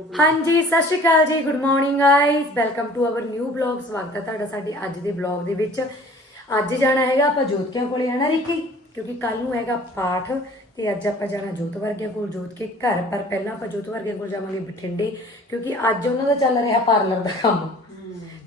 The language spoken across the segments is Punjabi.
ਹਾਂਜੀ Sat Sri Akal ji good morning guys welcome to our new blog ਸਵਾਗਤ ਹੈ ਤੁਹਾਡਾ ਸਾਡੇ ਅੱਜ ਦੇ ਬਲੌਗ ਦੇ ਵਿੱਚ। ਅੱਜ ਜਾਣਾ ਹੈਗਾ ਆਪਾਂ ਜੋਤਕਿਆਂ ਕੋਲੇ ਹੈ ਨਾ ਰਿੱਕੀ? ਕਿਉਂਕਿ ਕੱਲ ਨੂੰ ਹੈਗਾ ਪਾਠ ਤੇ ਅੱਜ ਆਪਾਂ ਜਾਣਾ ਜੋਤ ਵਰਗਿਆਂ ਕੋਲ ਜੋਤ ਕੇ ਘਰ ਪਰ ਪਹਿਲਾਂ ਆਪਾਂ ਜੋਤ ਵਰਗਿਆਂ ਕੋਲ ਜਾਵਾਂਗੇ ਬਠਿੰਡੇ ਕਿਉਂਕਿ ਅੱਜ ਉਹਨਾਂ ਦਾ ਚੱਲ ਰਿਹਾ ਪਾਰਲਰ ਦਾ ਕੰਮ।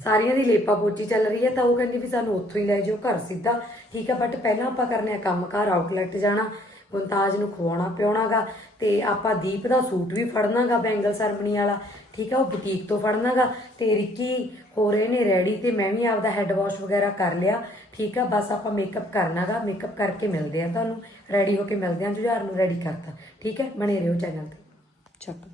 ਸਾਰੀਆਂ ਦੀ ਲੇਪਾ ਪੋਚੀ ਚੱਲ ਰਹੀ ਹੈ ਤਾਂ ਉਹ ਕਹਿੰਦੀ ਵੀ ਸਾਨੂੰ ਉੱਥੋਂ ਹੀ ਲੈ ਜਾਓ ਘਰ ਸਿੱਧਾ। ਠੀਕ ਹੈ ਬਟ ਪਹਿਲਾਂ ਆਪਾਂ ਕਰਨੇ ਆ ਕੰਮ ਘਰ ਆਊਟਲੈਟ ਜਾਣਾ। ਗੁੰਤਾਜ ਨੂੰ ਖਵਾਉਣਾ ਪਿਉਣਾਗਾ ਤੇ ਆਪਾਂ ਦੀਪ ਦਾ ਸੂਟ ਵੀ ਫੜਨਾਗਾ ਬੈਂਗਲ ਸਰਮਨੀ ਵਾਲਾ, ਠੀਕ ਆ, ਉਹ ਬੁਟੀਕ ਤੋਂ ਫੜਨਾਗਾ ਤੇ ਰਿੱਕੀ ਹੋ ਰਹੇ ਨੇ ਰੈਡੀ ਤੇ ਮੈਂ ਵੀ ਆਪਦਾ ਹੈੱਡ ਵਾਸ਼ ਵਗੈਰਾ ਕਰ ਲਿਆ, ਠੀਕ ਆ, ਬਸ ਆਪਾਂ ਮੇਕਅਪ ਕਰਨਾਗਾ ਮੇਕਅਪ ਕਰਕੇ ਮਿਲਦੇ ਆ ਤੁਹਾਨੂੰ ਰੈਡੀ ਹੋ ਕੇ ਮਿਲਦੇ ਆ, ਜੁਝਾਰ ਨੂੰ ਰੈਡੀ ਕਰਤਾ, ਠੀਕ ਹੈ ਬਣੇ ਰਹੋ ਚੈਨਲ ਤੇ। ਚੱਕ।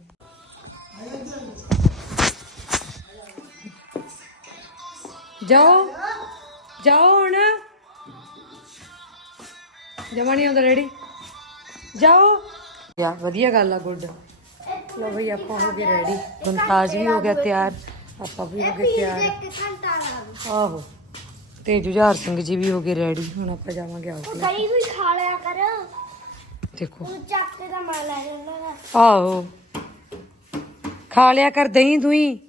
ਜਾਓ ਜਾਓ ਹੁਣ। ਜਮਾ ਨਹੀਂ ਆਉਂਦਾ ਰੈਡੀ ਜਾਓ। ਯਾ ਵਧੀਆ ਗੱਲ ਆ ਗੁੱਡ। ਲੋ ਬਈ ਆਪਾਂ ਹੋ ਗਏ ਰੈਡੀ ਗੁੰਤਾਜ ਵੀ ਹੋ ਗਿਆ ਤਿਆਰ। ਆਪਾਂ ਵੀ ਹੋ ਗਏ ਤਿਆਰ। ਆਹੋ। ਤੇ ਜੁਝਾਰ ਸਿੰਘ ਜੀ ਵੀ ਹੋ ਗਏ ਰੈਡੀ ਹੁਣ ਆਪਾਂ ਜਾਵਾਂਗੇ ਆਊਟਲੈਟ ਕਈ ਵੀ ਖਾ ਲਿਆ ਕਰ। ਦੇਖੋ। ਤੂੰ ਚੱਕ ਕੇ ਤਾਂ ਮਾਰ ਲੈ ਜਾਂਦਾ ਆਹੋ। ਖਾ ਲਿਆ ਕਰ ਦਹੀਂ ਦੁਈ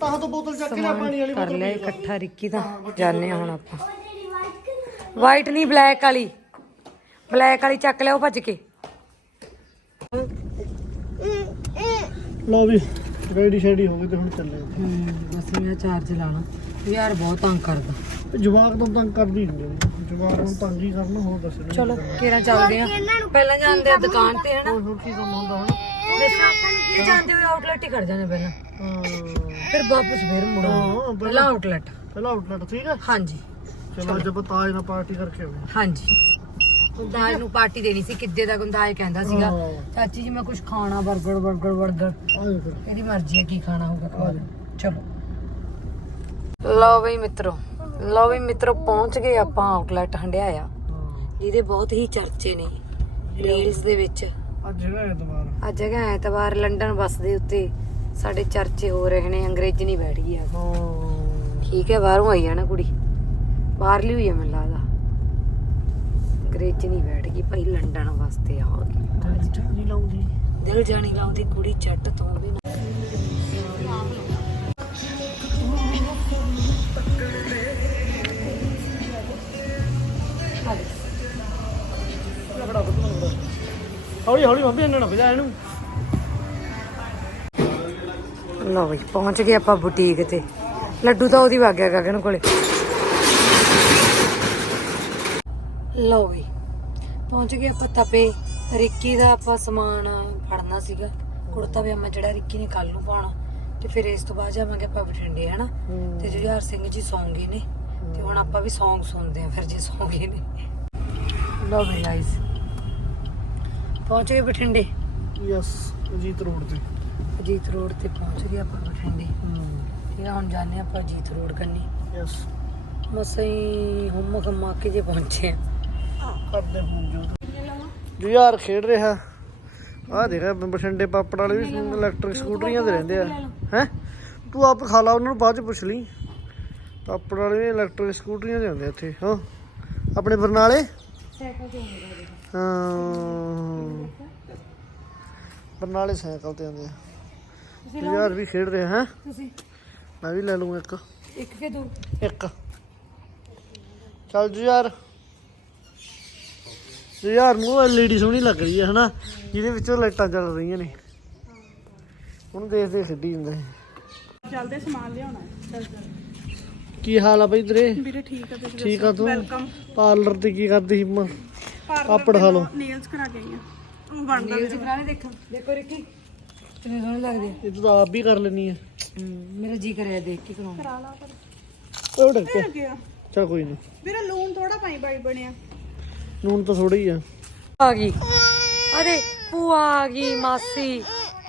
ਤਾਂ ਤੋਂ ਬੋਤਲ ਚੱਕ ਕੇ ਲਿਆ ਪਾਣੀ ਵਾਲੀ ਕਰ ਲਿਆ ਇਕੱਠਾ ਰਿੱਕੀ ਦਾ। ਜਾਣੇ ਹੁਣ ਆਪਾਂ। ਵਾਈਟ ਨਹੀਂ ਬਲੈਕ ਵਾਲੀ। ਬਲੈਕ ਵਾਲੀ ਚੱਕ ਲਿਆਓ ਭੱਜ ਕੇ। ਲਓ ਵੀ ਰੈਡੀ ਸ਼ੈਡੀ ਹੋ ਗਈ ਤੇ ਹੁਣ ਚੱਲੇ ਹੂੰ ਬਸ ਮੈਂ ਚਾਰਜ ਲਾਣਾ ਯਾਰ ਬਹੁਤ ਤੰਗ ਕਰਦਾ। ਜਵਾਕ ਤਾਂ ਤੰਗ ਕਰਦੀ ਹੁੰਦੇ ਨੇ ਜਵਾਕ ਨੂੰ ਤੰਗ ਹੀ ਕਰਨਾ ਹੋਰ ਦੱਸ ਨਹੀਂ ਚਲੋ ਕਿਹੜਾ ਚੱਲਦੇ ਆ? ਪਹਿਲਾਂ ਜਾਂਦੇ ਆ ਦੁਕਾਨ ਤੇ ਹਨਾ? ਹੋਰ ਕੀ ਕੰਮ ਹੁੰਦਾ ਹੁਣ ਤੇ ਜਾਂਦੇ ਹੋਏ ਆਊਟਲੈਟ ਹੀ ਖੜ ਜਾਂਦੇ ਪਹਿਲਾਂ। ਹਾਂ। ਫਿਰ ਵਾਪਸ ਫਿਰ ਮੁੜੋ ਹਾਂ, ਪਹਿਲਾਂ ਆਊਟਲੈਟ ਪਹਿਲਾਂ ਆਊਟਲੈਟ ਠੀਕ ਹੈ ਹਾਂਜੀ। ਚਲੋ ਆਪਾਂ ਤਾਜ ਨਾਲ ਪਾਰਟੀ ਕਰਕੇ ਆਉਂਦੇ ਹਾਂਜੀ। ਗੁੰਦਾਜ ਨੂੰ ਪਾਰਟੀ ਦੇਣੀ ਸੀ ਕਿੱਦੇ ਦਾ ਗੁੰਦਾਜ ਕਹਿੰਦਾ ਸੀਗਾ। ਚਾਚੀ ਜੀ ਮੈਂ ਕੁਝ ਖਾਣਾ 버ਗਰ 버ਗਰ 버ਗਰ ਇਹਦੀ ਮਰਜ਼ੀ ਹੈ ਕੀ ਖਾਣਾ ਹੋਊਗਾ ਖਾ ਲਓ। ਚਲੋ। ਲਓ ਬਈ ਮਿੱਤਰੋ ਲਓ ਬਈ ਮਿੱਤਰੋ ਪਹੁੰਚ ਗਏ ਆਪਾਂ ਆਊਟਲੈਟ ਹੰਡਿਆਇਆ। ਜਿਹਦੇ ਬਹੁਤ ਹੀ ਚਰਚੇ ਨੇ ਰੀਲਸ ਦੇ ਵਿੱਚ। ਅੱਜ ਜਿਹੜਾ ਐਤਵਾਰ। ਅੱਜ ਲੰਡਨ ਬੱਸ ਦੇ ਉੱਤੇ ਸਾਡੇ ਚਰਚੇ ਹੋ ਰਹੇ ਨੇ ਅੰਗਰੇਜ਼ਣੀ ਬੈਠ ਗਈ ਆ। ਠੀਕ ਹੈ ਬਾਹਰੋਂ ਆਈ ਆ ਨਾ ਕੁੜੀ। ਬਾਹਰਲੀ ਹੋਈ ਆ ਮੈਨੂੰ ਲੱਗਦਾ ਅੰਗਰੇਜ਼ੀ ਨਹੀਂ ਬੈਠ ਗਈ ਭਾਈ ਲੰਡਨ ਵਾਸਤੇ ਆ ਗਈ। ਨਹੀਂ ਲਾਉਂਦੀ ਦਿਲ ਜਾਣੀ ਲਾਉਂਦੀ ਕੁੜੀ ਚੱਟ ਤੋਂ ਵੀ ਨਾ ਹੌਲੀ ਹੌਲੀ ਮੰਮੀ ਇਹਨਾਂ ਨਾ ਭਜਾ ਇਹਨੂੰ। ਲਓ ਬਈ ਪਹੁੰਚ ਗਏ ਆਪਾਂ ਬੁਟੀਕ ਤੇ। ਲੱਡੂ ਤਾਂ ਉਹਦੀ ਵਗ ਗਿਆ ਗਗਨ ਕੋਲੇ। ਲਓ ਬਈ ਪਹੁੰਚ ਗਏ ਆਪਾਂ ਤਪੇ। ਰਿੱਕੀ ਦਾ ਆਪਾਂ ਸਮਾਨ ਫੜਨਾ ਸੀਗਾ। ਕੁੜਤਾ ਪਜਾਮਾ ਜਿਹੜਾ ਰਿੱਕੀ ਨੇ ਕੱਲ ਨੂੰ ਪਾਉਣਾ। ਤੇ ਫਿਰ ਇਸ ਤੋਂ ਬਾਅਦ ਜਾਵਾਂਗੇ ਆਪਾਂ ਬਠਿੰਡੇ ਹਨਾ? ਤੇ ਜੁਝਾਰ ਸਿੰਘ ਜੀ ਸੌਂ ਗਏ ਨੇ ਤੇ ਹੁਣ ਆਪਾਂ ਵੀ ਸੌਂਗ ਸੁਣਦੇ ਆ ਫਿਰ ਜੇ ਸੌਂ ਗਏ ਨੇ। ਲਓ ਬਈ ਗਾਇਸ ਪਹੁੰਚ ਗਏ ਬਠਿੰਡੇ? ਯਸ ਅਜੀਤ ਰੋਡ ਤੇ। ਅਜੀਤ ਰੋਡ ਤੇ ਪਹੁੰਚ ਗਏ ਆਪਾਂ ਬਠਿੰਡੇ। ਠੀਕ ਆ ਹੁਣ ਜਾਂਦੇ ਹਾਂ ਆਪਾਂ ਅਜੀਤ ਰੋਡ ਕੰਨੀ। ਯਸ ਮਸਾਂ ਹੀ ਹੁਮ ਖਮਾ ਕੇ ਜੇ ਪਹੁੰਚੇ ਆ ਕਰਦੇ ਹੁਣ ਜੋ ਜੋ ਯਾਰ ਖੇਡ ਰਿਹਾ। ਆਹ ਦੇਖ ਬਠਿੰਡੇ ਪਾਪੜ ਵਾਲੇ ਵੀ ਇਲੈਕਟ੍ਰਿਕ ਸਕੂਟਰੀਆਂ ਤੇ ਰਹਿੰਦੇ ਆ। ਹੈ? ਤੂੰ ਆਪ ਖਾ ਲਾ ਉਹਨਾਂ ਨੂੰ ਬਾਅਦ ਚ ਪੁੱਛ ਲਈ। ਪਾਪੜ ਵਾਲੇ ਵੀ ਇਲੈਕਟ੍ਰਿਕ ਸਕੂਟਰੀਆਂ ਤੇ ਆਉਂਦੇ ਇੱਥੇ ਹਾਂ। ਆਪਣੇ ਬਰਨਾਲੇ? ਹਾਂ। ਬਰਨਾਲੇ ਸਾਈਕਲ ਤੇ ਆਉਂਦੇ ਆ। ਯਾਰ ਵੀ ਖੇਡ ਰਿਹਾ ਹੈ? ਤੁਸੀਂ। ਮੈਂ ਵੀ ਲੈ ਲੂੰ ਇੱਕ। ਇੱਕ ਕੇ ਦੋ। ਇੱਕ। ਚੱਲ ਜੀ ਯਾਰ। ਜੀ ਯਾਰ ਨੂੰ ਐਲਈਡੀ ਸੋਹਣੀ ਲੱਗ ਰਹੀ ਹੈ ਹਨਾ? ਜਿਹਦੇ ਵਿੱਚੋਂ ਲਾਈਟਾਂ ਚੱਲ ਰਹੀਆਂ ਨੇ। ਉਹਨੂੰ ਦੇਖ ਦੇਖ ਖੇਡੀ ਜਾਂਦਾ ਹੈ ਚੱਲਦੇ ਸਮਾਨ ਲਿਆਉਣਾ। ਚੱਲ ਚੱਲ। ਕੀ ਹਾਲ ਆ ਬਈ ਤੇਰੇ? ਵੀਰੇ ਠੀਕ ਆ ਤੁਸੀਂ ਠੀਕ ਆ ਤੂੰ? ਵੈਲਕਮ ਪਾਰਲਰ ਤੇ ਕੀ ਕਰਦੀ ਸੀ ਮ- ਪਾਪੜ ਖਾ ਲਓ। ਨੇਲਸ ਕਰਾ ਕੇ ਆਈ ਆ ਉਹ ਬਣਦਾ ਨੀਲ ਕਰਾਣੇ ਦੇਖਾਂ। ਦੇਖੋ ਰਿੱਕੀ ਕਿੰਨੇ ਸੋਹਣੇ ਲੱਗਦੇ ਆ। ਇਹ ਤੂੰ ਤਾਂ ਆਪ ਵੀ ਕਰ ਲੈਣੀ ਹੈ ਹਮ, ਮੇਰਾ ਜੀ ਕਰਿਆ ਦੇਖ ਕੇ ਕਰਾਉਣਾ। ਕਰਾ ਲਾ ਪਰ ਉਹ ਡੱਕ ਲੱਗੇ ਆ ਚਲ ਕੋਈ ਨਹੀਂ ਵੀਰੇ ਲੂਣ ਥੋੜਾ ਪਾਈ ਬਾਈ ਬਣਿਆ। ਨੂਨ ਤਾਂ ਥੋੜਾ ਹੀ ਆ। ਆ ਗਈ। ਅਰੇ ਭੂਆ ਆ ਗਈ ਮਾਸੀ।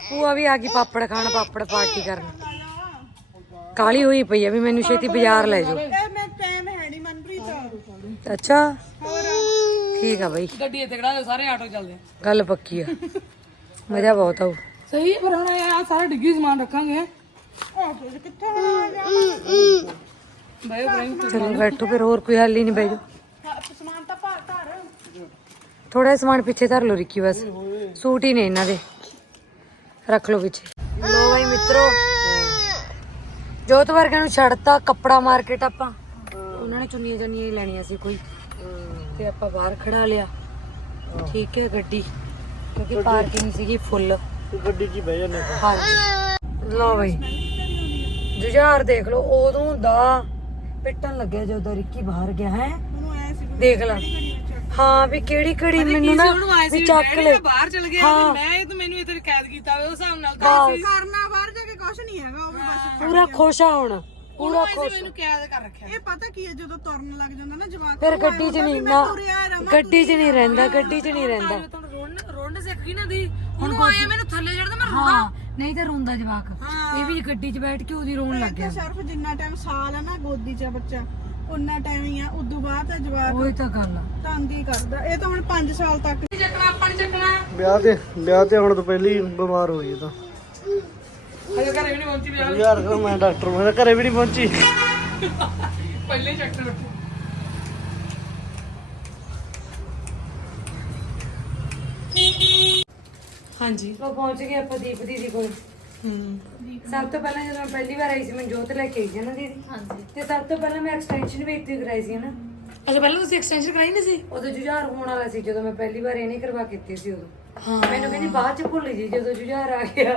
ਭੂਆ ਵੀ ਆ ਗਈ ਪਾਪੜ ਖਾਣ ਪਾਪੜ ਪਾਰਟੀ ਕਰਨ। ਕਾਲੀ ਹੋਈ ਪਈ ਆ ਵੀ ਮੈਨੂੰ ਛੇਤੀ ਬਾਜ਼ਾਰ ਲੈ ਜਾਓ। ਇਹ ਮੈਂ ਟਾਈਮ ਹੈ ਨਹੀਂ ਮਨਪ੍ਰੀਤ ਅੱਛਾ। ਠੀਕ ਆ ਬਈ। ਗੱਡੀ ਤੇ ਕਢਾ ਸਾਰੇ ਆਟੋ ਚੱਲਦੇ ਗੱਲ ਪੱਕੀ ਆ। ਮਜ਼ਾ ਬਹੁਤ ਆਊ। ਸਹੀ ਪਰ ਹੁਣ ਆ ਸਾਰਾ ਡਿੱਗੀ ਸਮਾਨ ਰੱਖਾਂਗੇ। ਚਲੋ ਬੈਠੋ ਫਿਰ ਹੋਰ ਕੋਈ ਹੱਲ ਹੀ ਨਹੀਂ ਬੈਜੋ ਸਮਾਨ ਤਾਂ ਭਾਰ ਧਾਰ। ਥੋੜਾ ਸਮਾਨ ਪਿੱਛੇ ਧਰ ਲਓ ਰਿੱਕੀ ਬਸ। ਸੂਟ ਹੀ ਨੇ ਇਹਨਾਂ ਦੇ। ਰੱਖ ਲਓ ਪਿੱਛੇ। ਲੋ ਬਈ ਮਿੱਤਰੋ। ਜੋਤ ਵਰਗਿਆਂ ਨੂੰ ਛੱਡਤਾ ਕੱਪੜਾ ਮਾਰਕੀਟ ਆਪਾਂ। ਉਹਨਾਂ ਨੇ ਚੁੰਨੀਆਂ ਚੰਨੀਆਂ ਹੀ ਲੈਣੀਆਂ ਸੀ ਕੋਈ। ਤੇ ਆਪਾਂ ਬਾਹਰ ਖੜਾ ਲਿਆ। ਠੀਕ ਹੈ ਗੱਡੀ। ਕਿਉਂਕਿ ਪਾਰਕਿੰਗ ਸੀਗੀ ਫੁੱਲ। ਗੱਡੀ 'ਚ ਹੀ ਬਹਿ ਜਾਂਦੇ ਹਾਂਜੀ ਲਓ ਬਈ। ਜੁਝਾਰ ਦੇਖ ਲਓ ਉਦੋਂ ਦਾ ਪਿੱਟਣ ਲੱਗਿਆ ਜਦੋਂ ਰਿੱਕੀ ਬਾਹਰ ਗਿਆ ਹੈ। ਦੇਖ ਲੈ। ਹਾਂ ਵੀ ਕਿਹੜੀ ਘੜੀ ਮੈਨੂੰ ਨਾ ਵੀ ਚੱਕ ਲੈ। ਬਾਹਰ ਚਲ ਗਿਆ ਮੈਂ ਇਹ ਤਾਂ ਮੈਨੂੰ ਇੱਥੇ ਕੈਦ ਕੀਤਾ ਹੋਇਆ ਉਸ ਹਿਸਾਬ ਨਾਲ। ਤਾਂ ਕਰਨਾ ਬਾਹਰ ਜਾ ਕੇ ਕੁਝ ਨਹੀਂ ਹੈਗਾ ਉਹ ਵੀ ਬਸ ਪੂਰਾ ਖੁਸ਼ ਆ ਹੁਣ ਪੂਰਾ ਖੁਸ਼। ਮੈਨੂੰ ਕੈਦ ਕਰ ਰੱਖਿਆ। ਇਹ ਪਤਾ ਕੀ ਹੈ ਜਦੋਂ ਤੁਰਨ ਲੱਗ ਜਾਂਦਾ ਨਾ ਜਵਾਕ ਫਿਰ ਗੱਡੀ 'ਚ ਨਹੀਂ ਨਾ ਗੱਡੀ 'ਚ ਨਹੀਂ ਰਹਿੰਦਾ ਗੱਡੀ 'ਚ ਨਹੀਂ ਰਹਿੰਦਾ। ਰੋਣ ਰੋਣ ਸਿੱਖ ਗਈ ਨਾ ਦੀ। ਹੁਣ ਆਇਆ ਮੈਨੂੰ ਥੱਲੇ ਚੜਦਾ ਮੈਂ ਹਾਂ ਨਹੀਂ ਤਾਂ ਰੋਂਦਾ ਜਵਾਕ। ਇਹ ਵੀ ਗੱਡੀ 'ਚ ਬੈਠ ਕੇ ਉਹਦੀ ਰੋਣ ਲੱਗ ਗਿਆ। ਸਿਰਫ ਜਿੰਨਾ ਟਾਈਮ ਸਾਲ ਆ ਨਾ ਗੋਦੀ 'ਚ ਆ ਬੱਚਾ। ਉਨਾ ਟਾਈਮ ਹੀ ਆ ਉਦੋਂ ਬਾਅਦ ਆ ਜਵਾਕ ਉਹੀ ਤਾਂ ਗੱਲ ਆ। ਤੰਗ ਹੀ ਕਰਦਾ। ਇਹ ਤਾਂ ਹੁਣ 5 ਸਾਲ ਤੱਕ ਚੱਕਣਾ ਆਪਾਂ ਨਹੀਂ ਚੱਕਣਾ? ਵਿਆਹ ਤੇ ਵਿਆਹ ਤੇ ਹੁਣ ਤੋਂ ਪਹਿਲੀ ਬਿਮਾਰ ਹੋ ਗਈ ਤਾਂ। ਹਜੇ ਘਰੇ ਵੀ ਨਹੀਂ ਪਹੁੰਚੀ ਵਿਆਹ ਯਾਰ ਮੈਂ ਡਾਕਟਰ ਮੈਂ ਘਰੇ ਵੀ ਨਹੀਂ ਪਹੁੰਚੀ। ਪਹਿਲੇ ਉੱਠੇ ਹਾਂਜੀ। ਉਹ ਪਹੁੰਚ ਗਏ ਆਪਾਂ ਦੀਪ ਦੀਦੀ ਕੋਲ। ਹੂੰ ਸਭ ਤੋਂ ਪਹਿਲਾਂ ਜਦੋਂ ਮੈਂ ਪਹਿਲੀ ਵਾਰ ਆਈ ਸੀ ਮੈਂ ਜੋਤ ਲੈ ਕੇ ਆਈ ਸੀ ਨਾ ਦੀਦੀ। ਹਾਂਜੀ। ਤੇ ਸਭ ਤੋਂ ਪਹਿਲਾਂ ਮੈਂ ਐਕਸਟੈਂਸ਼ਨ ਵੀ ਇੱਥੇ ਕਰਾਈ ਸੀ ਨਾ। ਅੱਛਾ ਪਹਿਲਾਂ ਤੁਸੀਂ ਐਕਸਟੈਂਸ਼ਨ ਕਰਾਈ ਨਹੀਂ ਸੀ? ਉਦੋਂ ਜੁਝਾਰ ਹੋਣ ਵਾਲਾ ਸੀ ਜਦੋਂ ਮੈਂ ਪਹਿਲੀ ਵਾਰ ਇਹਨੇ ਕਰਵਾ ਕੇ ਦਿੱਤੀ ਸੀ ਉਦੋਂ। ਮੈਨੂੰ ਕਹਿੰਦੀ ਬਾਅਦ ਚ ਭੁੱਲ ਜੀ ਜਦੋਂ ਜੁਝਾਰ ਆ ਗਿਆ।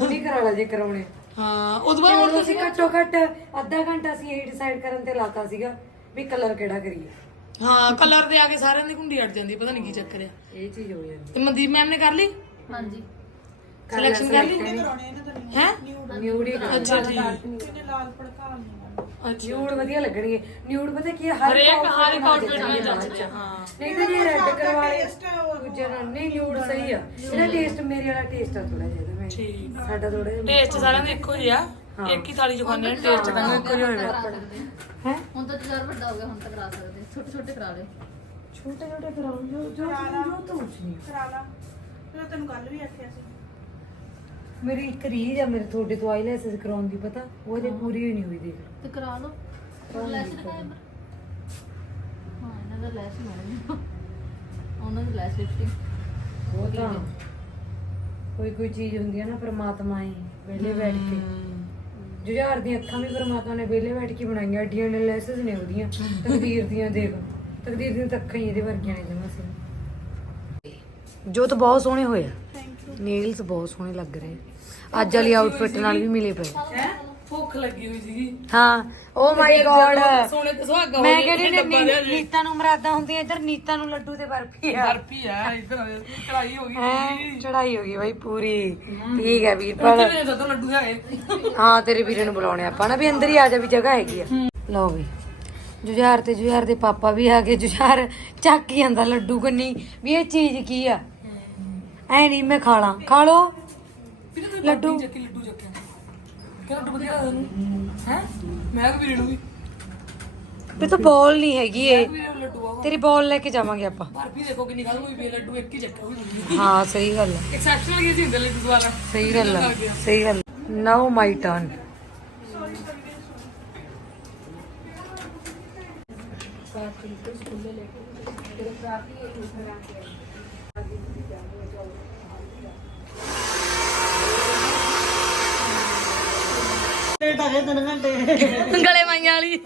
ਉਹਨੇ ਕਰਾ ਲਾ ਜੇ ਕਰਾਉਣੇ। ਹਾਂ ਉਦੋਂ ਬਾਅਦ ਉਦੋਂ ਅਸੀਂ ਘੱਟੋ ਘੱਟ ਅੱਧਾ ਘੰਟਾ ਅਸੀਂ ਇਹ ਡਿਸਾਈਡ ਕਰਨ ਤੇ ਲਾਤਾ ਸੀਗਾ ਵੀ ਕਲਰ ਕਿਹੜਾ ਕਰੀਏ। ਹਾਂ ਕਲਰ ਦੇ ਆ ਕੇ ਸਾਰਿਆਂ ਦੀ ਕੁੰਡੀ ਅੜ ਜਾਂਦੀ ਹੈ, ਪਤਾ ਨਹੀਂ ਕੀ ਚੱਕਰ ਹੈ ਇਹ ਚੀਜ਼ ਹੋ ਜਾਂਦੀ। ਤੇ ਮਨਦੀਪ ਮੈਮ ਨੇ ਕਰ ਲਈ? ਹਾਂਜੀ। ਸਿਲੈਕਸ਼ਨ ਕਰ ਲਈ ਹੈ ਨਿਊਡ ਹੀ ਅੱਛਾ ਠੀਕ ਨਿਊਡ ਵਧੀਆ ਲੱਗਣਗੇ ਨਿਊਡ ਪਤਾ ਕੀ ਹੈ ਹਰ ਹਰੇਕ outfit ਹਰ ਇੱਕ ਨਾਲ ਆਊਟਫਿਟ ਨਾਲ ਜੱਚਣਗੇ ਜੱਚਦੇ ਹਾਂ ਨਹੀਂ ਤਾਂ ਜੇ ਰੈੱਡ ਕਰਵਾ ਲਏ ਦੂਜੇ ਨਾਲ ਨਹੀਂ ਨਿਊਡ ਸਹੀ ਆ ਇਹਦਾ ਟੇਸਟ ਮੇਰੇ ਵਾਲਾ ਟੇਸਟ ਆ ਥੋੜਾ ਜਿਹਾ ਇਹਦਾ ਠੀਕ ਸਾਡਾ ਥੋੜਾ ਜਿਹਾ ਟੇਸਟ ਸਾਰਿਆਂ ਦਾ ਇੱਕੋ ਹੀ ਆ ਇੱਕ ਹੀ ਥਾਲੀ ਚ ਖਾਂਦੇ ਨੇ ਟੇਸਟ ਤਾਂ ਇੱਕੋ ਹੀ ਹੋਏਗਾ ਹੈ ਹੁਣ ਤਾਂ ਜਰ ਵੱਡਾ ਹੋ ਗਿਆ ਹੁਣ ਤਾਂ ਕਰਾ ਸਕਦੇ ਛੋਟੇ ਛੋਟੇ ਕਰਾ ਲੈ ਛੋਟੇ ਛੋਟੇ ਕਰਾਉਂ ਜੋ ਜੋ ਜੋ ਤਾਂ ਕੁਛ ਨਹੀਂ ਕਰਾ ਲਾ ਤੇ ਤੈਨੂੰ ਕੱਲ ਵੀ ਆਖਿਆ ਸੀ ਮੇਰੀ ਇੱਕ ਰੀਜ ਆ ਮੇਰੇ ਤੁਹਾਡੇ ਤੋਂ ਆਈਲੈਸਸ ਕਰਾਉਣ ਦੀ ਪਤਾ? ਉਹ ਜੇ ਪੂਰੀ ਹੋਈ ਨਹੀਂ ਹੋਈ ਦੇਖ ਤੇ ਕਰਾ ਲਓ। ਲੈਸ ਦਿਖਾਇਆ ਮੈਂ ਹਾਂ ਇਹਨਾਂ ਦਾ ਲੈਸ ਹੀ ਹੋਣਾ ਉਹਨਾਂ ਦੀ ਲੈਸ ਲਿਫਟਿੰਗ ਉਹ ਤਾਂ ਕੋਈ ਕੋਈ ਚੀਜ਼ ਹੁੰਦੀ ਹੈ ਨਾ ਪ੍ਰਮਾਤਮਾ ਹੀ ਵਿਹਲੇ ਬੈਠ ਕੇ। ਜੁਝਾਰ ਦੀਆਂ ਅੱਖਾਂ ਵੀ ਪ੍ਰਮਾਤਮਾ ਨੇ ਵਿਹਲੇ ਬੈਠ ਕੇ ਬਣਾਈਆਂ ਅੱਡੀਆਂ ਨੇ ਲੈਸਸ ਨੇ ਉਹਦੀਆਂ। ਤਕਦੀਰ ਦੀਆਂ ਦੇਖ ਤਕਦੀਰ ਦੀਆਂ ਤਾਂ ਅੱਖਾਂ ਹੀ ਇਹਦੇ ਵਰਗੀਆਂ ਨੇ ਜਮਾ ਸੀ ਜੋ ਤਾਂ ਬਹੁਤ ਸੋਹਣੇ ਹੋਏ ਆ। ਨੇਲਸ ਬਹੁਤ ਸੋਹਣੇ ਲੱਗ ਰਹੇ ਅੱਜ ਵਾਲੀ ਆਊਟਫਿਟ ਨਾਲ ਵੀ ਮਿਲੇ ਪਏ। ਹੈ? ਭੁੱਖ ਲੱਗੀ ਹੋਈ ਸੀਗੀ। ਹਾਂ ਓ ਮਾਈ ਗॉड ਸੋਨੇ ਤੇ ਸੁਹਾਗਾ ਮੈਂ ਕਹਿੰਦੀ ਨੇ ਨੀਤਾਂ ਨੂੰ ਮਰਾਦਾਂ ਹੁੰਦੀਆਂ ਇੱਧਰ ਨੀਤਾਂ ਨੂੰ ਲੱਡੂ ਤੇ ਬਰਫੀ ਆ। ਬਰਫੀ ਆ ਇਧਰ ਕੜਾਈ ਹੋ ਗਈ ਚੜਾਈ ਹੋ ਗਈ ਬਾਈ ਪੂਰੀ। ਠੀਕ ਹੈ ਵੀਰਪਾਲ ਮੇਰੇ ਜਦੋਂ ਲੱਡੂ ਹੈਗੇ। ਹਾਂ ਤੇਰੇ ਵੀਰੇ ਨੂੰ ਬੁਲਾਉਣੇ ਆਪਾਂ ਨਾ ਵੀ ਅੰਦਰ ਹੀ ਆ ਜਾ ਵੀ ਜਗ੍ਹਾ ਹੈਗੀ ਆ। ਲਓ ਵੀ। ਜੁਝਾਰ ਤੇ ਜੁਝਾਰ ਦੇ ਪਾਪਾ ਵੀ ਆ ਗਏ। ਜੁਝਾਰ ਚੱਕ ਹੀ ਜਾਂਦਾ ਲੱਡੂ ਕੰਨੀ। ਵੀ ਇਹ ਚੀਜ਼ ਕੀ ਆ? ਐ ਨਹੀਂ ਮੈਂ ਖਾ ਲਾਂ ਖਾ ਲੋ ਲੱਡੂ ਚੱਕੀ ਲੱਡੂ ਚੱਕਿਆ ਕਿ ਲੱਡੂ ਵਧੀਆ ਹੈ ਮੈਂ ਵੀ ਵੀ ਤਾਂ ਬੋਲ ਨਹੀਂ ਹੈਗੀ ਇਹ ਆ ਤੇਰੀ ਬੋਲ ਲੈ ਕੇ ਜਾਵਾਂਗੇ ਆਪਾਂ ਬਰਫੀ ਦੇਖੋ ਕਿੰਨੀ ਖਾਦੂ ਵੀ ਬੇ ਲੱਡੂ ਇੱਕ ਹੀ ਹੋਈ ਹਾਂ ਸਹੀ ਗੱਲ ਆ ਐਕਸੈਪਸ਼ਨਲ ਕੀ ਸੀ ਹੁੰਦੇ ਲੱਡੂ ਵਾਲਾ ਸਹੀ ਗੱਲ ਆ ਸਹੀ ਗੱਲ ਨਾਓ ਮਾਈ ਟਰਨ ਗਲੇ ਮਾਈਆਂ ਵਾਲੀ।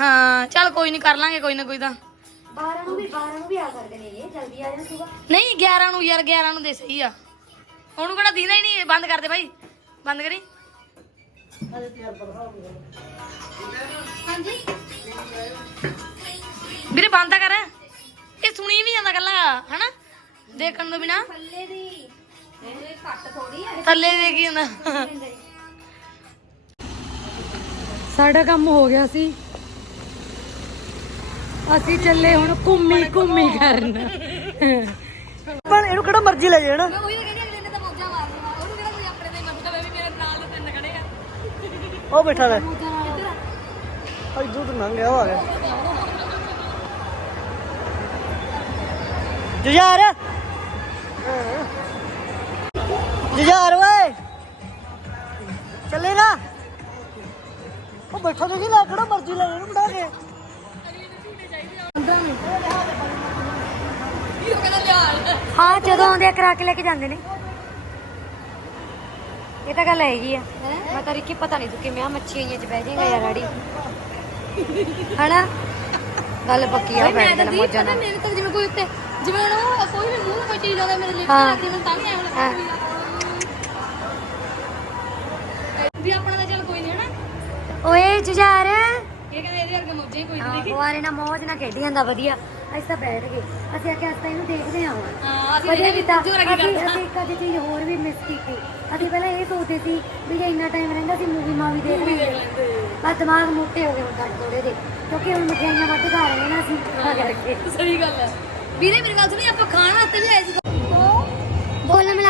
ਹਾਂ ਚੱਲ ਕੋਈ ਨਹੀਂ ਕਰ ਲਾਂਗੇ ਕੋਈ ਨਾ ਕੋਈ ਤਾਂ। 12 ਨੂੰ ਵੀ 12 ਨੂੰ ਵੀ ਆ ਸਕਦੇ ਨੇ ਇਹ ਜਲਦੀ ਆ ਜਾ ਸੁਬਾ। ਨਹੀਂ 11 ਨੂੰ ਯਾਰ 11 ਨੂੰ ਦੇ ਸਹੀ ਆ। ਉਹਨੂੰ ਕਿਹੜਾ ਦੀਦਾ ਹੀ ਨਹੀਂ ਬੰਦ ਕਰ ਦੇ ਭਾਈ ਬੰਦ ਕਰੀ। ਹਾਂਜੀ? ਵੀਰੇ ਬੰਦ ਤਾਂ ਕਰ। ਇਹ ਸੁਣੀ ਵੀ ਜਾਂਦਾ ਗੱਲਾਂ ਹਨਾ? ਦੇਖਣ ਨੂੰ ਬਿਨਾ। ਥੱਲੇ ਦੀ ਇਹ ਘੱਟ ਥੋੜੀ ਆ ਥੱਲੇ ਦੇ ਕੀ ਹੁੰਦਾ ਸਾਡਾ ਕੰਮ ਹੋ ਗਿਆ ਸੀ। ਅਸੀਂ ਚੱਲੇ ਹੁਣ ਘੁੰਮੀ ਘੁੰਮੀ ਕਰਨ। ਪਰ ਇਹਨੂੰ ਕਿਹੜਾ ਮਰਜ਼ੀ ਲੈ ਜਾਣਾ ਮੈਂ ਉਹੀ ਤਾਂ ਕਹਿੰਦੀ ਅਗਲੇ ਨੇ ਤਾਂ ਮੌਜਾਂ ਮਾਰਨੀਆਂ ਉਹਨੂੰ ਕਿਹੜਾ ਕੋਈ ਆਪਣੇ ਤੇ ਮਤਲਬ ਹੈ ਵੀ ਮੇਰੇ ਨਾਲ ਦੇ ਤਿੰਨ ਖੜੇ ਆ। ਉਹ ਬੈਠਾ ਲੈ ਅੱਜ ਦੁੱਧ ਲੰਘ ਗਿਆ ਉਹ ਆ ਗਿਆ। ਜੁਝਾਰ। ਜੁਝਾਰ ਓਏ। ਚੱਲੇਗਾ ਉਹ ਬੈਠਾ ਤੇ ਕੀ ਲੈ ਕਿਹੜਾ ਮਰਜ਼ੀ ਲੈ ਇਹਨੂੰ ਬੜਾ ਕੇ। ਆ ਜਦੋਂ ਆਉਂਦੇ ਆ ਕਰਾ ਕੇ ਲੈ ਕੇ ਜਾਂਦੇ ਨੇ। ਇਹ ਤਾਂ ਗੱਲ ਹੈਗੀ ਆ। ਮੈਂ ਤਾਂ ਰਿੱਕੀ ਪਤਾ ਨਹੀਂ ਤੂੰ ਕਿਵੇਂ ਆ ਮੱਛੀਆਂ ਚ ਬਹਿ ਜਾਏਗਾ ਯਾਰ ਆੜੀ ਹਨਾ? ਗੱਲ ਪੱਕੀ ਆ ਬੈਠ ਦੇਣਾ ਮੋਜਾਂ ਨਾਲ। ਮੇਰੇ ਤਾਂ ਜਿਵੇਂ ਕੋਈ ਉੱਤੇ ਜਿਵੇਂ ਉਹ ਕੋਈ ਵੀ ਮੂੰਹ ਤੇ ਕੋਈ ਚੀਜ਼ ਆਉਂਦਾ ਮੇਰੇ ਹਾਂ। ਗਈ ਤਾਂ ਵੀ ਐਵੇਂ ਹਾਂ। ਲੱਗਦਾ ਵੀ ਆਪਣਾ ਤਾਂ ਚੱਲ ਕੋਈ ਨਹੀਂ ਹਨਾ। ਓਏ ਜੁਝਾਰ। ਇਹ ਕਹਿੰਦੇ ਇਹਦੇ ਵਰਗਾ ਮੋਜੇ ਕੋਈ ਨਹੀਂ ਦੇਖੀ ਬੁਆਰੇ ਨਾਲ ਮੌਜ ਨਾਲ ਖੇਡੀ ਜਾਂਦਾ ਵਧੀਆ। ਅਸੀਂ ਤਾਂ ਬੈਠ ਗਏ। ਅਸੀਂ ਆਖਿਆ ਅਸੀਂ ਤਾਂ ਇਹਨੂੰ ਦੇਖਦੇ ਆਵਾਂ ਹਾਂ ਅਸੀਂ ਵਧੀਆ ਕੀਤਾ। ਜੋਰ ਅੱਗੇ ਅਸੀਂ ਕਰਨਾ ਅਸੀਂ ਇੱਕ ਅੱਧੀ ਚੀਜ਼ ਹੋਰ ਵੀ ਮਿਸ ਕੀਤੀ। ਅਸੀਂ ਪਹਿਲਾਂ ਇਹ ਸੋਚਦੇ ਸੀ ਵੀ ਜੇ ਇੰਨਾ ਟਾਈਮ ਰਹਿੰਦਾ ਸੀ ਮੂਵੀ ਮਾਵੀ ਦੇਖ ਲੈਂਦੇ। ਬਸ ਦਿਮਾਗ ਮੋਟੇ ਹੋ ਗਏ ਹੁਣ ਤੱਕ ਥੋੜੇ ਦੇ ਕਿਉਂਕਿ ਹੁਣ ਮਠਿਆਈਆਂ ਵੱਧ ਖਾ ਰਹੇ ਨੇ ਨਾ ਅਸੀਂ। ਤਾਂ ਕਰਕੇ ਸਹੀ ਗੱਲ ਹੈ। ਵੀਰੇ ਮੇਰੀ ਗੱਲ ਸੁਣੀ ਆਪਾਂ ਖਾਣ ਵਾਸਤੇ ਵੀ ਆਏ ਸੀ।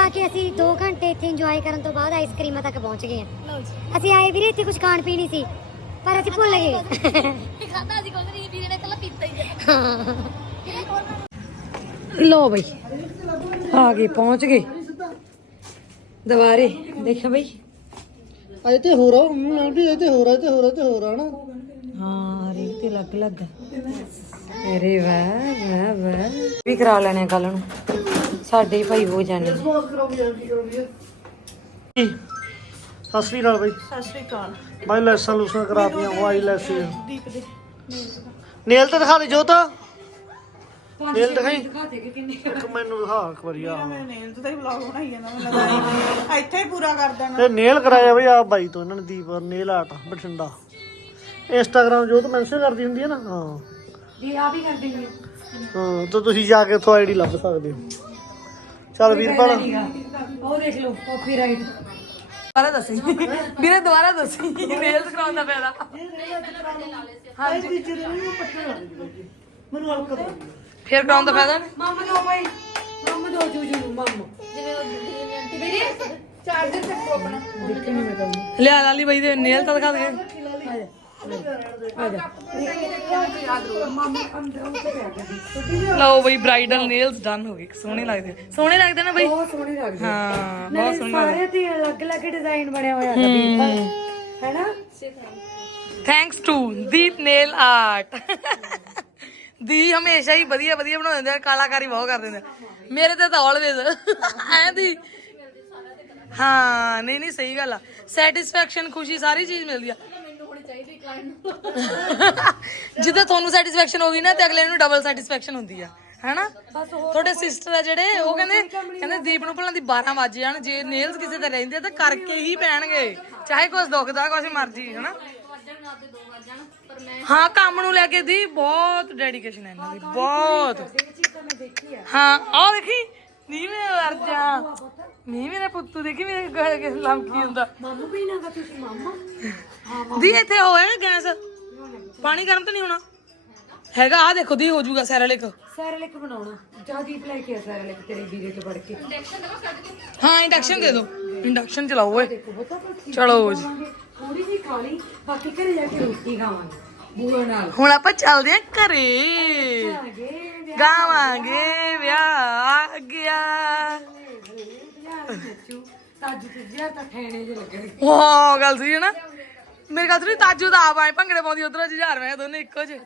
ਮਿਲਾ ਕੇ ਅਸੀਂ 2 ਘੰਟੇ ਇੱਥੇ ਇੰਜੋਏ ਕਰਨ ਤੋਂ ਬਾਅਦ ਆਈਸਕ੍ਰੀਮਾਂ ਤੱਕ ਪਹੁੰਚ ਗਏ ਹਾਂ। ਲਓ ਜੀ। ਅਸੀਂ ਆਏ ਵੀਰੇ ਇੱਥੇ ਕੁਝ ਖਾਣ ਪੀਣੀ ਸੀ ਪਰ ਅਸੀਂ ਭੁੱਲ ਗਏ। ਇਹ ਖਾਦਾ ਸੀ ਕੁਝ ਨਹੀਂ ਵੀਰੇ ਨੇ ਕੱਲਾ ਪੀਤਾ ਹੀ ਲੋ ਬਈ ਆ ਗਏ ਪਹੁੰਚ ਗਏ। ਦੁਬਾਰੇ ਦੇਖੋ ਬਈ। ਅਜੇ ਤੇ ਹੋਰ ਆ ਮੰਮੀ ਆਂਟੀ ਅਜੇ ਤੇ ਹੋਰ ਆ ਤੇ ਹੋਰ ਆ ਤੇ ਹੋਰ ਆ ਨਾ। ਹਾਂ ਰੇ ਤੇ ਲੱਗ ਲੱਗ ਅਰੇ ਵਾਹ ਵਾਹ ਵਾਹ। ਵੀ ਕਰਾ ਲੈਣੇ ਕੱਲ ਨੂੰ। ਸਾਡੇ ਹੀ ਭਾਈ ਹੋ ਜਾਣੇ। ਨੇ। ਸਤਿ ਸ੍ਰੀ ਅਕਾਲ ਬਾਈ। ਸਤਿ ਸ਼੍ਰੀ ਅਕਾਲ। ਬਾਈ ਲੈਸਾਂ ਲੂਸਾਂ ਕਰਾਤੀਆਂ ਉਹ ਆਈ ਲੈਸ ਦੀਪ ਦੇ ਨੇਲ ਤੇ ਦਿਖਾ ਦੇ ਜੋਤ। ਨੇਲ ਦਿਖਾਈ। ਇੱਕ ਮੈਨੂੰ ਦਿਖਾ ਇੱਕ ਵਾਰੀ ਆ। ਮੈਂ ਨੇਲ ਤੇ ਹੀ ਵਲੌਗ ਬਣਾਈ ਜਾਂਦਾ ਮੈਨੂੰ ਲੱਗਦਾ ਇੱਥੇ ਹੀ ਪੂਰਾ ਕਰ ਦੇਣਾ। ਇਹ ਨੇਲ ਕਰਾਇਆ ਬਈ ਆ ਬਾਈ ਤੋਂ ਇਹਨਾਂ ਨੇ Deep nail art Bathinda. Instagram Jot mention ਕਰਦੀ ਹੁੰਦੀ ਹੈ ਨਾ ਹਾਂ। ਜੀ ਆ ਵੀ ਕਰ ਦੇਂਗੇ ਹਾਂ ਤਾਂ ਤੁਸੀਂ ਜਾ ਕੇ ਉੱਥੋਂ ਆਈਡੀ ਲੱਭ ਸਕਦੇ ਹੋ। ਚੱਲ ਵੀਰਪਾਲ ਉਹ ਦੇਖ ਲਓ ਕਾਪੀਰਾਈਟ ਦੁਬਾਰਾ ਦੱਸੀ। ਵੀਰੇ ਦੁਬਾਰਾ ਦੱਸੀ। ਨੇਲਸ ਕਰਾਉਣ ਦਾ ਫਾਇਦਾ। ਮੈਨੂੰ ਹਲਕਾ ਦੇ। ਫੇਰ ਕਰਾਉਣ ਦਾ ਫਾਇਦਾ? ਨੀ। ਮੰਮ ਦੋ ਭਾਈ। ਮੰਮ ਦੋ ਜੂਜੂ ਨੂੰ ਮੰਮ। ਲਿਆ ਲਾਲੀ ਬਾਈ ਦੇ ਨੇਲ ਤਾਂ ਦਿਖਾ ਦੇ। ਲਓ ਬਈ ਬ੍ਰਾਈਡਲ ਨੇਲਸ ਡਨ ਹੋ ਗਏ। ਸੋਹਣੇ ਲੱਗਦੇ। ਸੋਹਣੇ ਲੱਗਦੇ ਨਾ ਬਈ? ਬਹੁਤ ਸੋਹਣੇ ਲੱਗਦੇ। ਹਾਂ ਨਾਲੇ ਸਾਰੇ ਤੇ ਅਲੱਗ-ਅਲੱਗ ਡਿਜ਼ਾਈਨ ਬਣਿਆ ਹੋਇਆ ਹੈ। ਵੀਰ ਹੈਨਾ? Thanks to Deep nail art ਦੀ ਹਮੇਸ਼ਾ ਹੀ ਵਧੀਆ ਵਧੀਆ ਬਣਾ ਦਿੰਦੇ ਆ ਕਲਾਕਾਰੀ ਬਹੁਤ ਕਰ ਦਿੰਦੇ ਆ। ਮੇਰੇ ਤੇ ਤਾਂ ਆਲਵੇਜ਼ ਐ ਦੀ। ਹਾਂ ਨਹੀਂ ਨਹੀਂ ਸਹੀ ਗੱਲ ਆ। ਸੈਟੀਸਫੈਕਸ਼ਨ ਖੁਸ਼ੀ ਸਾਰੀ ਚੀਜ਼ ਮਿਲਦੀ ਆ। ਜਿੱਦਾਂ ਤੁਹਾਨੂੰ ਸੈਟੀਸਫੈਕਸ਼ਨ ਹੋ ਗਈ ਨਾ ਤੇ ਅਗਲੇ ਨੂੰ ਡਬਲ ਸੈਟੀਸਫੈਕਸ਼ਨ ਹੁੰਦੀ ਆ ਹੈਨਾ? ਤੁਹਾਡੇ ਸਿਸਟਰ ਆ ਜਿਹੜੇ ਉਹ ਕਹਿੰਦੇ ਕਹਿੰਦੇ ਦੀਪ ਨੂੰ ਭਲਾਂ ਦੀ 12 ਵਜ ਜਾਣ ਜੇ ਨੇਲਸ ਕਿਸੇ ਤੇ ਰਹਿੰਦੇ ਤਾਂ ਕਰਕੇ ਹੀ ਪੈਣਗੇ। ਚਾਹੇ ਕੁਝ ਦੁਖਦਾ ਕੁਝ ਮਰਜ਼ੀ ਹੈਨਾ? ਹਾਂ ਕੰਮ ਨੂੰ ਲੈ ਕੇ ਦੀ ਬਹੁਤ ਡੈਡੀਕੇਸ਼ਨ ਹੈ ਇਹਨਾਂ ਦੀ ਬਹੁਤ। ਹਾਂ ਆਹ ਦੇਖੀ? ਨੀ ਮੈਂ ਵਰਜਾ ਨੀ ਮੇਰੇ ਪੁੱਤੂ ਦੇਖੀ ਮੇਰੇ ਗਲ ਕੇ ਲੰਕੀ ਹੁੰਦਾ? ਮੰਮ ਵੀ ਨਾ ਤੁਸੀਂ ਮੰਮ। ਦੀ ਇੱਥੇ ਹੋਇਆ ਗੈਸ। ਪਾਣੀ ਗਰਮ ਤਾਂ ਨਹੀਂ ਹੋਣਾ? ਹੈਗਾ ਆ ਦੇਖੋ ਦੀ ਹੋ ਜਾਊਗਾ ਸੈਰਲਿਕ। ਸੈਰਲਿਕ ਬਣਾਉਣਾ। ਜਾਦੀਪ ਲੈ ਕੇ ਆ ਸੈਰਲਿਕ ਤੇਰੇ ਵੀਰੇ ਤੋਂ ਪੜ ਕੇ। ਹਾਂ ਇੰਡਕਸ਼ਨ ਦੇ ਦਿਓ ਇੰਡਕਸ਼ਨ ਚਲਾਓ ਓਏ। ਚਲੋ ਜੀ। ਥੋੜੀ ਜਿਹੀ ਖਾ ਲਈ ਬਾਕੀ ਘਰੇ ਜਾ ਕੇ ਰੋਟੀ ਖਾਵਾਂਗੇ। ਬੂਆ ਨਾਲ। ਹੁਣ ਆਪਾਂ ਚੱਲਦੇ ਆਂ ਘਰੇ। ਗਾਵਾਂਗੇ ਵਿਆਹ ਆ ਗਿਆ। ਤਾਜੂ ਤੇ ਜਿਆ ਤਾਂ ਠੇਣੇ ਜੇ ਲੱਗਣਗੇ ਵਾਹ ਗੱਲ ਸਹੀ ਹੈ ਨਾ। ਮੇਰੇ ਗੱਲ ਸੁਣੀ ਤਾਜੂ ਦਾ ਆਪ ਆਏ ਭੰਗੜੇ ਪਾਉਂਦੀ ਉਧਰ ਜੁਝਾਰ ਮੈਂ ਦੋਨੇ ਇੱਕੋ ਜਿਹੇ।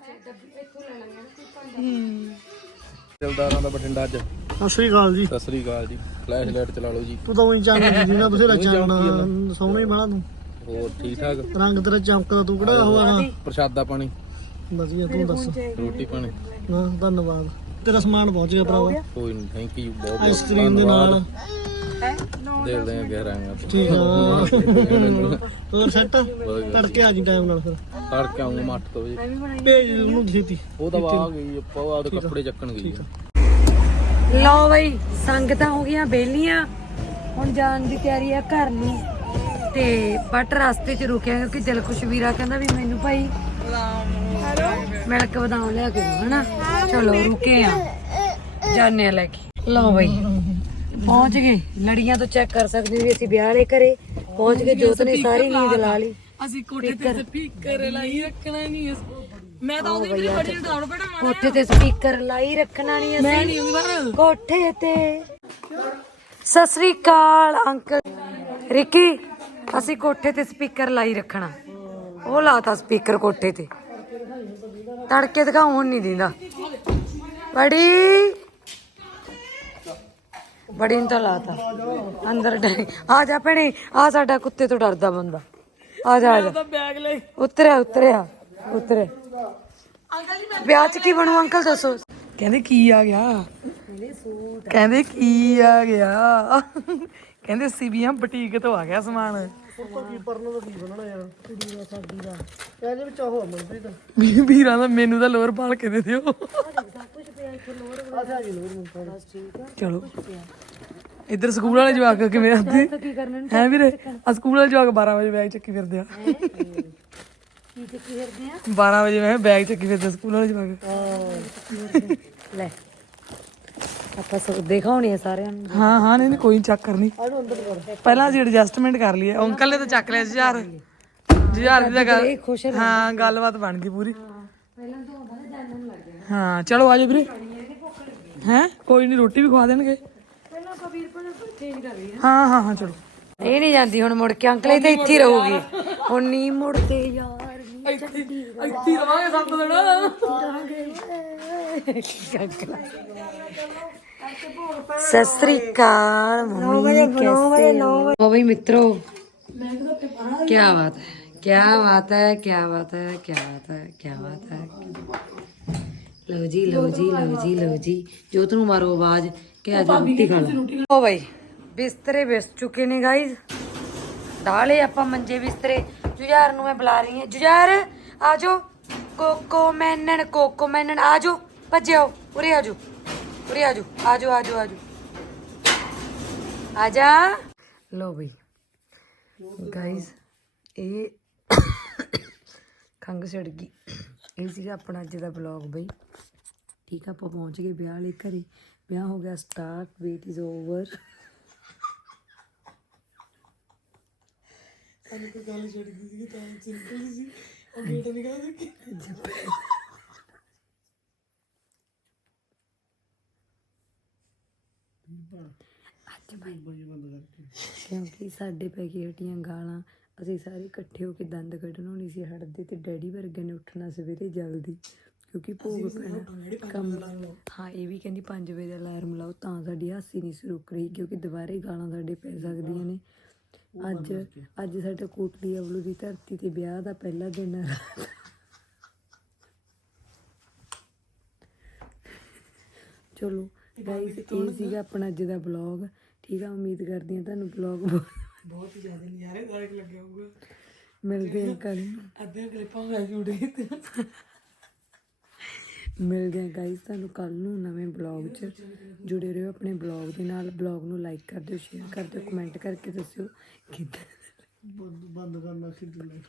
ਦਿਲਦਾਰਾਂ ਦਾ ਬਠਿੰਡਾ ਅੱਜ। ਸਤਿ ਸ੍ਰੀ ਅਕਾਲ ਜੀ। ਸਤਿ ਸ੍ਰੀ ਅਕਾਲ ਜੀ। ਫਲੈਸ਼ ਲਾਈਟ ਚਲਾ ਲਓ ਜੀ। ਤੂੰ ਤਾਂ ਉਹੀ ਚਾਨਣ ਦੀ ਨਾ ਬਥੇਰਾ ਚਾਨਣ ਸੋਹਣਾ ਹੀ ਬਣਾ ਤੂੰ। ਹੋਰ ਠੀਕ ਠਾਕ? ਰੰਗ ਤੇਰਾ ਚਮਕਦਾ ਤੂੰ ਕਿਹੜਾ ਹੋਇਆ ਪ੍ਰਸ਼ਾਦਾ ਪਾਣੀ। ਵਧੀਆ ਤੂੰ ਦੱਸ। ਰੋਟੀ ਪਾਣੀ। ਹਾਂ ਧੰਨਵਾਦ। ਤੇਰਾ ਸਮਾਨ ਪਹੁੰਚ ਗਿਆ ਭਰਾਵਾ। ਕੋਈ ਨਹੀਂ ਥੈਂਕ ਯੂ ਬਹੁਤ ਬਹੁਤ ਆਈਸਕ੍ਰੀਮ ਦੇ ਨਾਲ। ਦੇਖਦੇ ਆਂ ਗਹਿਰਾਂਗਾ ਠੀਕ ਆ। ਹੋਰ ਸੈੱਟ ਤੜਕੇ ਆ ਜੀ ਟਾਈਮ ਨਾਲ ਫਿਰ। ਤੜਕੇ ਆਉਂਗਾ ਮੱਠ ਤੋਂ ਵਜੇ। ਭੇਜ ਦੇ ਉਹਨੂੰ ਛੇਤੀ। ਉਹ ਤਾਂ ਆ ਗਈ ਆਪਾਂ ਆਪਦੇ ਕੱਪੜੇ ਚੱਕਣ ਗਈ। ਆ। ਲਓ ਬਈ ਸੰਗਤਾਂ ਹੋ ਗਈਆਂ ਬੇਲੀਆਂ ਹੁਣ ਜਾਣ ਦੀ ਤਿਆਰੀ ਆ ਘਰ ਨੂੰ। ਤੇ ਬਟ ਰਸਤੇ 'ਚ ਰੁਕਿਆ ਕਿਉਂਕਿ ਦਿਲ ਖੁਸ਼ ਵੀਰਾ ਕਹਿੰਦਾ ਵੀ ਮੈਨੂੰ ਭਾਈ ਮਿਲਕ ਬਦਾਮ ਲਿਆ ਕੇ ਦਿਓ ਹਨਾ? ਚਲੋ ਰੁਕੇ ਆ। ਜਾਣੇ ਆ ਲੈ ਕੇ। ਲਓ ਬਈ ਪਹੁੰਚ ਗਏ। ਲੜੀਆਂ ਤੋਂ ਚੈੱਕ ਕਰ ਸਕਦੇ ਹੋ ਵੀ ਅਸੀਂ ਵਿਆਹ ਵਾਲੇ ਘਰੇ। ਪਹੁੰਚ ਗਏ ਜੋਤ ਨੇ ਸਾਰੀ ਨੀਂਦ ਲਾ ਲਈ। ਅਸੀਂ ਕੋਠੇ ਤੇ ਸਪੀਕਰ। ਲਾਈ ਰੱਖਣਾ ਨਹੀਂ ਮੈਂ ਤਾਂ ਉਹਦੀ ਵੀ ਬੜੀ ਡਾਉਣ ਬੜਾ ਕੋਠੇ ਤੇ ਸਪੀਕਰ ਲਾਈ ਰੱਖਣਾ ਨਹੀਂ ਮੈਂ ਅਸੀਂ ਨਹੀਂ ਹੁੰਦੀ। ਕੋਠੇ ਤੇ। ਸਤਿ ਸ੍ਰੀ ਅਕਾਲ ਅੰਕਲ। ਰਿੱਕੀ ਅਸੀਂ ਕੋਠੇ ਤੇ ਸਪੀਕਰ ਲਾਈ ਰੱਖਣਾ। ਉਹ ਲਾਤਾ ਸਪੀਕਰ ਕੋਠੇ ਤੇ। ਤੜਕੇ ਦਿਖਾਉਣ ਨਹੀਂ ਦਿੰਦਾ। ਬੜੀ ਬੜੀ ਨੂੰ ਤਾਂ ਲਾਤਾ। ਅੰਦਰ ਡੈ ਆ ਜਾ ਭੈਣੇ, ਆ ਸਾਡਾ ਕੁੱਤੇ ਤੋਂ ਡਰਦਾ ਬੰਦਾ। ਆ ਜਾ ਆ ਜਾ। ਬੈਗ ਲੈ ਉਤਰਿਆ ਉਤਰਿਆ ਉਤਰਿਆ। ਵਿਆਹ ਚ ਕੀ ਬਣੂ, ਅੰਕਲ ਦੱਸੋ। ਕਹਿੰਦੇ ਕੀ ਆ ਗਿਆ? ਕਹਿੰਦੇ ਕੀ ਆ ਗਿਆ? ਕਹਿੰਦੇ ਸੀਬੀਐਮ ਬੁਟੀਕ ਤੋਂ ਆ ਗਿਆ ਸਮਾਨ। ਉੱਪਰ ਕੀ ਪਰਨੋਂ ਦਾ ਕੀ ਬਣਨਾ ਯਾਰ? ਕੁੜੀ ਦਾ ਸਾਡੀ ਦਾ। ਇਹਦੇ ਵਿੱਚ ਆਹੋ ਮਨਪ੍ਰੀਤ। ਵੀ- ਵੀਰਾਂ ਦਾ ਮੈਨੂੰ ਤਾਂ ਲੋਰ ਪਾਲ ਕੇ ਦੇ ਦਿਓ। ਜੀ ਮੁੰਡਾ ਚਲੋ। ਇੱਧਰ ਸਕੂਲ ਵਾਲੇ ਜਵਾਕ ਕਿਵੇਂ ਆਉਂਦੇ? ਕੀ ਕਰਨਾ ਹੈ ਵੀਰੇ? ਆ ਸਕੂਲ ਵਾਲੇ ਜਵਾਕ 12 ਵਜੇ ਬੈਗ ਚੱਕੀ ਫਿਰਦੇ ਆ। ਕੀ ਚੱਕੀ ਫਿਰਦੇ ਆ? 12 ਵਜੇ ਮੈਂ ਬੈਗ ਚੱਕੀ ਫਿਰਦੇ ਸਕੂਲ ਵਾਲੇ ਜਵਾਕ। ਲੈ। ਆਪਾਂ ਸਭ ਦਿਖਾਉਣੀ ਆ ਸਾਰਿਆਂ ਨੂੰ। ਹਾਂ ਹਾਂ ਨਹੀਂ ਨਹੀਂ ਕੋਈ ਚੱਕ ਕਰਨੀ ਪਹਿਲਾਂ ਅਸੀਂ ਐਡਜਸਟਮੈਂਟ ਕਰ ਲਈ ਹੈ। ਅੰਕਲ ਨੇ ਤਾਂ ਚੱਕ ਲਿਆ ਸੀ ਹਜ਼ਾਰ। ਹਜ਼ਾਰ ਦੀ ਤਾਂ ਗੱਲ ਹਾਂ ਗੱਲਬਾਤ ਬਣ ਗਈ ਪੂਰੀ। ਹਾਂ ਚਲੋ ਆਜੋ ਵੀਰੇ। ਹੈ? ਕੋਈ ਨਹੀਂ ਰੋਟੀ ਵੀ ਖਵਾ ਦੇਣਗੇ। ਹਾਂ ਹਾਂ ਹਾਂ ਚਲੋ। ਇਹ ਨਹੀਂ ਜਾਂਦੀ ਹੁਣ ਮੁੜ ਕੇ ਅੰਕਲ ਇਹ ਤਾਂ ਇੱਥੇ ਹੀ ਰਹੂਗੀ। ਹੁਣ ਨਹੀਂ ਮੁੜਦੇ ਯਾਰ ਇੱਥੇ ਇੱਥੇ ਰਵਾਂਗੇ ਸੱਤ ਦਿਨ। ਸਤਿ ਸ੍ਰੀ ਅਕਾਲ ਮੰਮੀ ਕੈਸੇ ਹੋ ਉਹ ਬਈ ਮਿੱਤਰੋ ਕੀ ਬਾਤ ਹੈ ਕੀ ਬਾਤ ਹੈ ਕੀ ਬਾਤ ਹੈ ਕੀ ਬਾਤ ਹੈ ਕੀ ਬਾਤ ਹੈ। ਲਓ ਜੀ ਲਓ ਜੀ ਲਓ ਜੀ ਲਓ ਜੀ। ਜੋਤ ਨੂੰ ਮਾਰੋ ਆਵਾਜ਼ ਕਿ ਆ ਜਾ ਰੋਟੀ ਖਾ ਲਓ ਉਹ ਬਈ ਬਿਸਤਰੇ ਵਿਸ ਚੁੱਕੇ ਨੇ ਗਾਈਜ਼ ਡਾਲੇ ਆਪਾਂ ਮੰਜੇ ਬਿਸਤਰੇ। ਜੁਝਾਰ ਨੂੰ ਮੈਂ ਬੁਲਾ ਰਹੀ ਹਾਂ। ਜੁਝਾਰ ਆਜੋ ਕੋਕੋ ਮੈਨਨ ਕੋਕੋ ਮੈਨਨ ਆਜੋ ਭੱਜਿਓ ਉਰੇ ਆਜੋ ਉਰੇ ਆਜੋ ਆਜੋ ਆਜੋ ਆਜੋ ਆਜਾ ਲੋ ਬਈ। ਗਾਇਸ ਇਹ ਖੰਗ ਛੜ ਗਈ। ਇਹ ਸੀਗਾ ਆਪਣਾ ਅੱਜ ਦਾ ਬਲੌਗ ਬਈ। ਠੀਕ ਆ ਆਪਾਂ ਪਹੁੰਚ ਗਏ ਵਿਆਹ ਲਈ ਘਰੇ। ਵਿਆਹ ਹੋ ਗਿਆ ਸਟਾਰਟ ਵੇਟ ਇਜ਼ ਓਵਰ ਕਿਉਂਕਿ ਸਾਡੇ ਪੈ ਗਈ ਹਟੀਆਂ ਗਾਲਾਂ। ਅਸੀਂ ਸਾਰੇ ਇਕੱਠੇ ਹੋ ਕੇ ਦੰਦ ਕੱਢਣੋਂ ਨਹੀਂ ਸੀ ਹਟਦੇ ਤੇ ਡੈਡੀ ਵਰਗੇ ਨੇ ਉੱਠਣਾ ਸਵੇਰੇ ਜਲਦੀ ਕਿਉਂਕਿ ਭੋਗ ਪੈਣਾ ਕੰਮ। ਹਾਂ ਇਹ ਵੀ ਕਹਿੰਦੀ 5 ਵਜੇ ਦਾ ਅਲਾਰਮ ਲਾਓ ਤਾਂ ਸਾਡੀ ਹਾਸੀ ਨਹੀਂ ਸੀ ਰੁਕ ਰਹੀ ਕਿਉਂਕਿ ਦੁਬਾਰੇ ਗਾਲਾਂ ਸਾਡੇ ਪੈ ਸਕਦੀਆਂ ਨੇ। ਅੱਜ ਅੱਜ ਸਾਡੇ ਕੋਟਲੀ ਅਵਲੂ ਦੀ ਧਰਤੀ ਤੇ ਵਿਆਹ ਦਾ ਪਹਿਲਾ ਦਿਨ ਹੈ ਚਲੋ ਗਾਈਸ ਇਹ ਸੀਗਾ ਆਪਣਾ ਅੱਜ ਦਾ ਬਲੌਗ ਠੀਕ ਆ ਉਮੀਦ ਕਰਦੀ ਹਾਂ ਤੁਹਾਨੂੰ ਬਲੌਗ ਬਹੁਤ ਜ਼ਿਆਦਾ ਨਜ਼ਾਰੇ ਦਾਇਕ ਲੱਗਿਆ ਹੋਊਗਾ। ਮਿਲਦੇ ਹਾਂ ਕੱਲ ਅੱਧੇ ਕਲਿੱਪਾਂ ਹੋਇਆ ਜੁੜੇ ਤੇ ਮਿਲਦੇ ਹਾਂ ਗਾਈਸ ਤੁਹਾਨੂੰ ਕੱਲ ਨੂੰ ਨਵੇਂ ਬਲੌਗ 'ਚ। ਜੁੜੇ ਰਹੋ ਆਪਣੇ ਬਲੌਗ ਦੇ ਨਾਲ। ਬਲੌਗ ਨੂੰ ਲਾਈਕ ਕਰ ਦਿਓ ਸ਼ੇਅਰ ਕਰ ਦਿਓ ਕਮੈਂਟ ਕਰਕੇ ਦੱਸਿਓ ਕਿੱਦਾਂ। ਬੰਦ ਬੰਦ ਕਰਨਾ ਲੈ